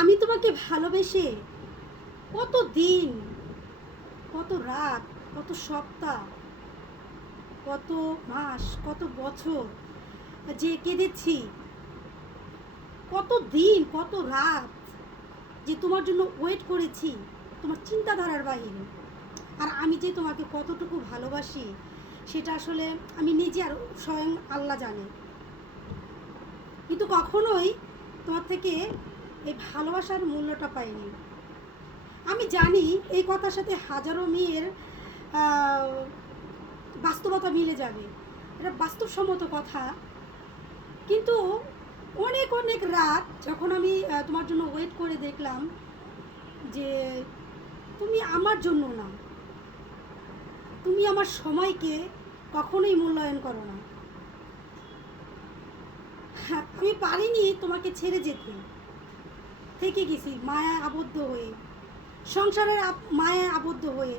আমি তোমাকে ভালোবেসে কত দিন, কত রাত, কত সপ্তাহ, কত মাস, কত বছর যে কেঁদেছি, কত দিন, কত রাত যে তোমার জন্য ওয়েট করেছি, তোমার চিন্তাধারার বাইরে। আর আমি যে তোমাকে কতটুকু ভালোবাসি সেটা আসলে আমি নিজে আর স্বয়ং আল্লাহ জানে। কিন্তু কখনোই তোমার থেকে এই ভালোবাসার মূল্যটা পাইনি। আমি জানি এই কথার সাথে হাজারো মেয়ের বাস্তবতা মিলে যাবে, এটা বাস্তবসম্মত কথা। কিন্তু অনেক অনেক রাত যখন আমি তোমার জন্য ওয়েট করে দেখলাম যে তুমি আমার জন্য না, তুমি আমার সময়কে কখনোই মূল্যায়ন করো না। আমি পারিনি তোমাকে ছেড়ে যেতে, থেকে গেছি মায়ায় আবদ্ধ হয়ে, সংসারের মায়ায় আবদ্ধ হয়ে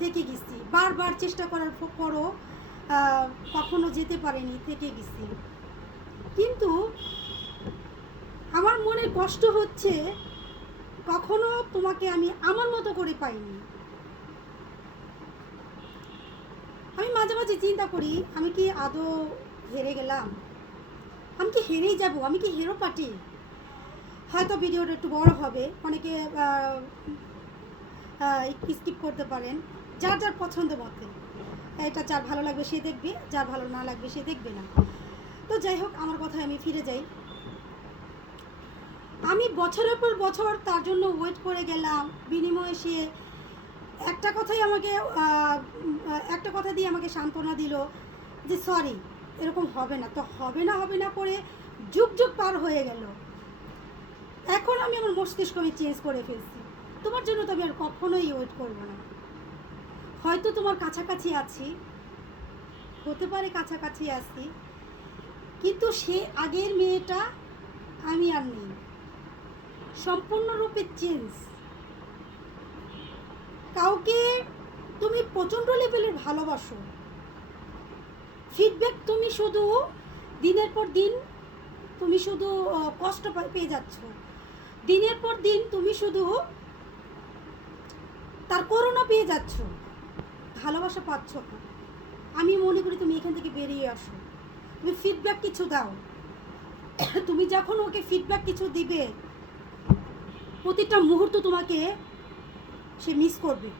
থেকে গেছি। বারবার চেষ্টা করার পরও কখনো যেতে পারিনি, থেকে গেছি। কিন্তু আমার মনে কষ্ট হচ্ছে কখনো তোমাকে আমি আমার মতো করে পাইনি। আমি মাঝে মাঝে চিন্তা করি আমি কি আদৌ হেরে গেলাম, আমি কি হেরেই যাব, আমি কি হেরো পার্টি। হয়তো ভিডিওটা একটু বড় হবে, অনেকে স্কিপ করতে পারেন, যার যার পছন্দ মতে। এটা যার ভালো লাগবে সে দেখবে, যার ভালো না লাগবে সে দেখবে না। তো যাই হোক, আমার কথায় আমি ফিরে যাই। আমি বছরের পর বছর তার জন্য ওয়েট করে গেলাম, বিনিময়ে সে একটা কথাই আমাকে একটা কথা দিয়ে আমাকে সান্ত্বনা দিল যে সরি, এরকম হবে না। তো হবে না করে যুগ যুগ পার হয়ে গেল। এখন আমি আমার মস্তিষ্ক আমি চেঞ্জ করে ফেলছি। তোমার জন্য তো আমি আর কখনোই ওয়েট করবো না। হয়তো তোমার কাছাকাছি আছি, হতে পারে কাছাকাছি আছি, কিন্তু সে আগের মেয়েটা আমি আর নেই, সম্পূর্ণরূপে চেঞ্জ। কাউকে তুমি প্রচণ্ড লেভেলের ভালোবাসো, ফিডব্যাক তুমি শুধু দিনের পর দিন তুমি শুধু কষ্ট পেয়ে যাচ্ছ, দিনের পর দিন তুমি শুধু তার করোনা পেয়ে যাচ্ছ, ভালোবাসা পাচ্ছ না। আমি মনে করি তুমি এখান থেকে বেরিয়ে আসো, তুমি ফিডব্যাক কিছু দাও। তুমি যখন ওকে ফিডব্যাক কিছু দিবে, প্রতিটা মুহূর্ত তোমাকে সে মিস করবে।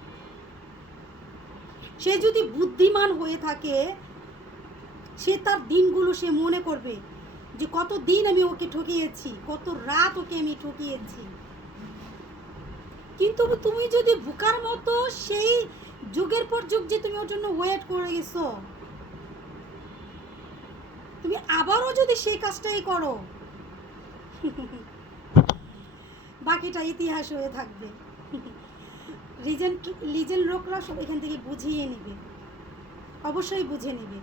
সে যদি বুদ্ধিমান হয়ে থাকে, সে তার দিনগুলো সে মনে করবে যে কত দিন আমি ওকে ঠকিয়েছি, কত রাত ওকে আমি ঠকিয়েছি। কিন্তু তুমি যদি বোকার মতো সেই যুগের পর যুগ যে তুমি ওর জন্য ওয়েট করে গেছো, তুমি আবারও যদি সেই কাজটাই করো, বাকিটা ইতিহাস হয়ে থাকবে। লিজেন্ড লোকরা সব এখান থেকে বুঝিয়ে নেবে, অবশ্যই বুঝে নেবে।